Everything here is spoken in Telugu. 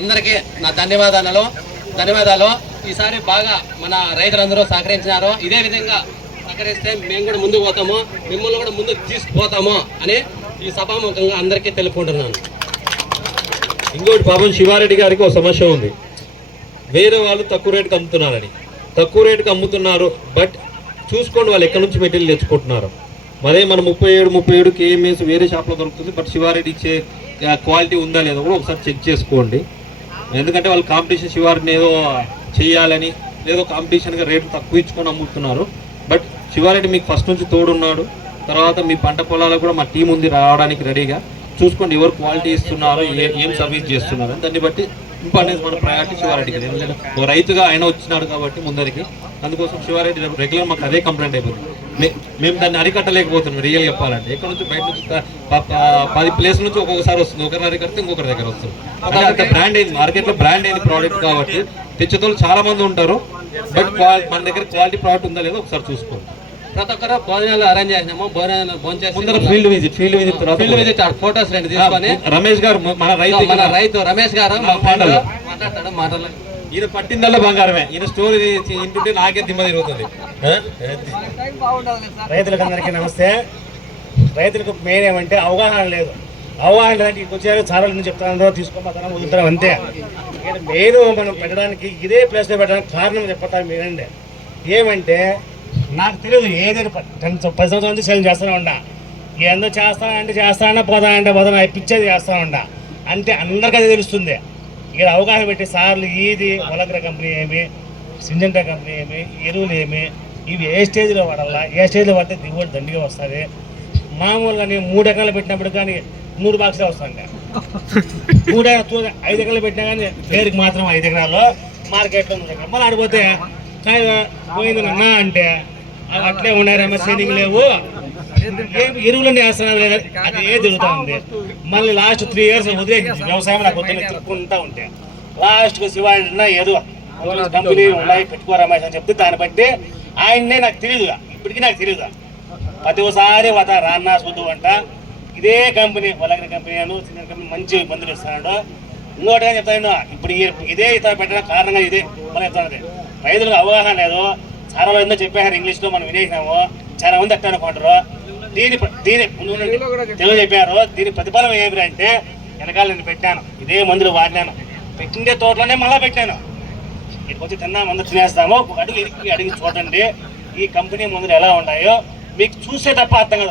అందరికీ నా ధన్యవాదాలు. ఈసారి బాగా మన రైతులందరూ సహకరించినారు. ఇదే విధంగా సహకరిస్తే మేము కూడా ముందుకు పోతాము, మిమ్మల్ని కూడా ముందుకు తీసుకుపోతాము అని ఈ సభాముఖంగా అందరికీ తెలుపుకుంటున్నాను. ఇంకోటి పాపం శివారెడ్డి గారికి ఒక సమస్య ఉంది. వేరే వాళ్ళు తక్కువ రేటుకి అమ్ముతున్నారని, తక్కువ రేటుకి అమ్ముతున్నారు. బట్ చూసుకోండి వాళ్ళు ఎక్కడి నుంచి మెటీరియల్ తెచ్చుకుంటున్నారు. మరే మన 37 కేఎంఎస్ వేరే షాప్లో దొరుకుతుంది. బట్ శివారెడ్డి ఇచ్చే క్వాలిటీ ఉందా లేదా కూడా ఒకసారి చెక్ చేసుకోండి. ఎందుకంటే వాళ్ళు కాంపిటీషన్ శివారెడ్డిని ఏదో చేయాలని ఏదో కాంపిటీషన్గా రేటు తక్కువ ఇచ్చుకొని అమ్ముతున్నారు. బట్ శివారెడ్డి మీకు ఫస్ట్ నుంచి తోడున్నాడు. తర్వాత మీ పంట పొలాలకు కూడా మా టీం ఉంది రావడానికి రెడీగా. చూసుకోండి ఎవరు క్వాలిటీ ఇస్తున్నారో, ఏం సర్వీస్ చేస్తున్నారో దాన్ని బట్టి ఇంపార్టెన్స్ మన ప్రయారిటీ శివారెడ్డికి. ఎందుకంటే ఓ రైతుగా ఆయన వచ్చినాడు కాబట్టి ముందరికి, అందుకోసం శివారెడ్డి రెగ్యులర్ మాకు అదే కంప్లైంట్ అయిపోతుంది. మేము దాన్ని అరికట్టలేకపోతున్నాం. రియల్ చెప్పాలంటే ఎక్కడ నుంచి బయట నుంచి 10 ప్లేస్ నుంచి ఒక్కొక్కసారి వస్తుంది, ఒకరిని అరికడితే ఇంకొకరి దగ్గర వస్తుంది. అంత బ్రాండ్ అయింది, మార్కెట్లో బ్రాండ్ అయింది ప్రోడక్ట్ కాబట్టి తెచ్చేతోళ్ళు చాలా మంది ఉంటారు. బట్ మన దగ్గర క్వాలిటీ ప్రోడక్ట్ ఉందా లేదో ఒకసారి చూసుకోండి. ప్రతి ఒక్కరు భోజనాలు అరేంజ్ చేసినాము. భోజనాలు ఫీల్డ్ విజిట్ ఫోటోస్ రెండు తీసుకొని రమేష్ గారు మన రైతు రమేష్ గారు మాట్లాడతాడు. ఈయన పట్టిందల్లా బంగారమే. ఈయన స్టోరీ ఇంటుంటే నాకే దిమ్మ తిరుగుతుంది. రైతులకు అందరికీ నమస్తే. రైతులకు మెయిన్ ఏమంటే అవగాహన లేదు. అవగాహన లేదంటే వచ్చారు చాలా నుంచి చెప్తాను, తీసుకోపోతాను, వదులుతాం అంతే. మెయిన్ మనం పెట్టడానికి ఇదే ప్లేస్లో పెట్టడానికి కారణం చెప్తాను మీరండి. ఏమంటే నాకు తెలియదు ఏదైనా 10 సంవత్సరాల నుంచి సేల్ చేస్తూనే ఉండా. ఏందో చేస్తానంటే పోతానంటే పిచ్చేది చేస్తూ ఉండా. అంటే అందరికీ అది తెలుస్తుంది. ఇక్కడ అవగాహన పెట్టి సార్లు ఇది వలగ్ర కంపెనీ ఏమి, సింజంటా కంపెనీ ఏమి, ఎరువులు ఏమి, ఇవి ఏ స్టేజ్లో వాడాలా, ఏ స్టేజ్లో పడితే దిగుబడి దండిగా వస్తుంది. మామూలుగా నేను 3 ఎకరాలు పెట్టినప్పుడు కానీ 100 బాక్సులే వస్తుంది. 5 ఎకరాలు పెట్టినా కానీ పేరుకి మాత్రం 5 ఎకరాల్లో మార్కెట్లో 100 ఎకరాలు మళ్ళీ ఆడిపోతే పోయింది అన్నా అంటే అట్లే ఉన్నారేమో సేవింగ్ లేవు, ఎరువులన్నీ వేస్తున్నారు, అది ఏ తిరుగుతూ ఉంది. మళ్ళీ లాస్ట్ 3 years వదిలేసింది వ్యవసాయం. నాకు వద్దని తిప్పుకుంటా ఉంటే లాస్ట్కి శివాడిన ఏదో కంపెనీ ఉన్నాయి పెట్టుకో రమేష్ అని చెప్తే దాన్ని బట్టి ఆయన్నే నాకు తెలియదుగా, ఇప్పటికీ నాకు తెలియదుగా. ప్రతి ఒక్కసారి రాన్నా చూద్దు అంట ఇదే కంపెనీ వలగ్ర కంపెనీ చిన్న కంపెనీ మంచి మందులు ఇస్తున్నాడు. ఇంకోటి ఏం చెప్తాను, ఇప్పుడు ఇదే ఇతర పెట్టడం కారణంగా ఇదే మనం చెప్తున్నది. రైతులకు అవగాహన లేదు. చాలా ఎంతో చెప్పారు ఇంగ్లీష్లో, మనం వినేసినాము. చాలా మంది అట్లా అనుకుంటారు. దీని తెలుగు చెప్పారు. దీని ప్రతిఫలం ఏమి అంటే వెనకాల నేను పెట్టాను, ఇదే మందులు వాడినాను, పెట్టిండే తోటలోనే మళ్ళీ పెట్టాను. ఇక్కడికి వచ్చి తిన్నా మందులు తినేస్తాము. ఒక అడిగి చూడండి ఈ కంపెనీ మందులు ఎలా ఉన్నాయో మీకు చూసే తప్ప అర్థం కాదు.